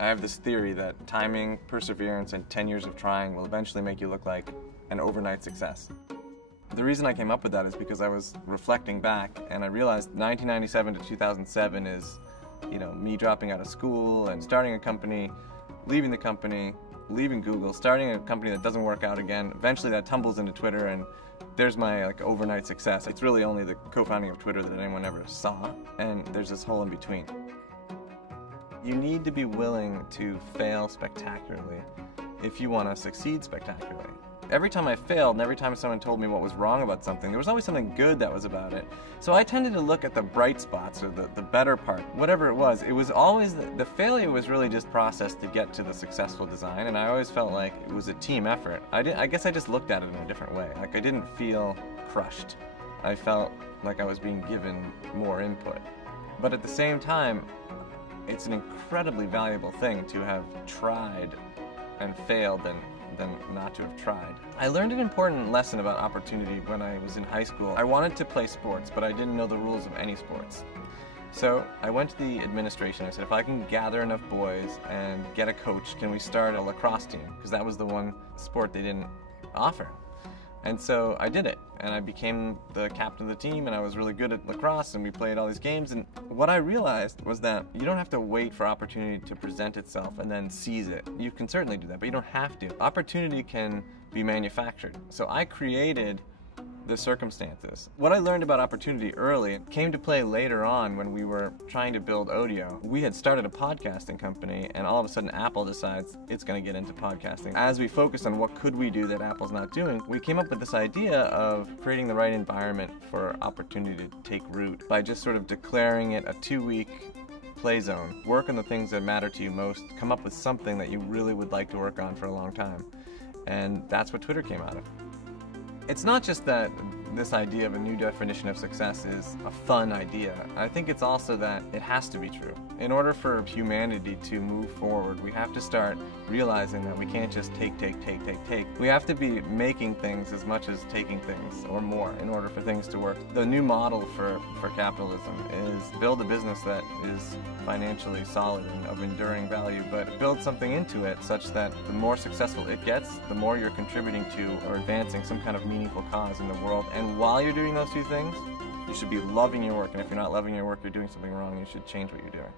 I have this theory that timing, perseverance, and 10 years of trying will eventually make you look like an overnight success. The reason I came up with that is because I was reflecting back and I realized 1997 to 2007 is, me dropping out of school and starting a company, leaving the company, leaving Google, starting a company that doesn't work out again. Eventually that tumbles into Twitter and there's my overnight success. It's really only the co-founding of Twitter that anyone ever saw, and there's this hole in between. You need to be willing to fail spectacularly if you want to succeed spectacularly. Every time I failed and every time someone told me what was wrong about something, there was always something good that was about it. So I tended to look at the bright spots or the better part, whatever it was. It was always, the failure was really just process to get to the successful design, and I always felt like it was a team effort. I guess I just looked at it in a different way. Like I didn't feel crushed. I felt like I was being given more input. But at the same time, it's an incredibly valuable thing to have tried and failed than not to have tried. I learned an important lesson about opportunity when I was in high school. I wanted to play sports, but I didn't know the rules of any sports. So I went to the administration. I said, if I can gather enough boys and get a coach, can we start a lacrosse team? Because that was the one sport they didn't offer. And so I did it, and I became the captain of the team, and I was really good at lacrosse, and we played all these games. And what I realized was that you don't have to wait for opportunity to present itself and then seize it. You can certainly do that, but you don't have to. Opportunity can be manufactured. So I created the circumstances. What I learned about opportunity early came to play later on when we were trying to build Odeo. We had started a podcasting company, and all of a sudden Apple decides it's going to get into podcasting. As we focused on what could we do that Apple's not doing, we came up with this idea of creating the right environment for opportunity to take root by just sort of declaring it a 2-week play zone. Work on the things that matter to you most. Come up with something that you really would like to work on for a long time. And that's what Twitter came out of. It's not just that this idea of a new definition of success is a fun idea. I think it's also that it has to be true. In order for humanity to move forward, we have to start realizing that we can't just take. We have to be making things as much as taking things, or more, in order for things to work. The new model for capitalism is build a business that is financially solid and of enduring value, but build something into it such that the more successful it gets, the more you're contributing to or advancing some kind of meaningful cause in the world. And while you're doing those two things, you should be loving your work. And if you're not loving your work, you're doing something wrong. You should change what you're doing.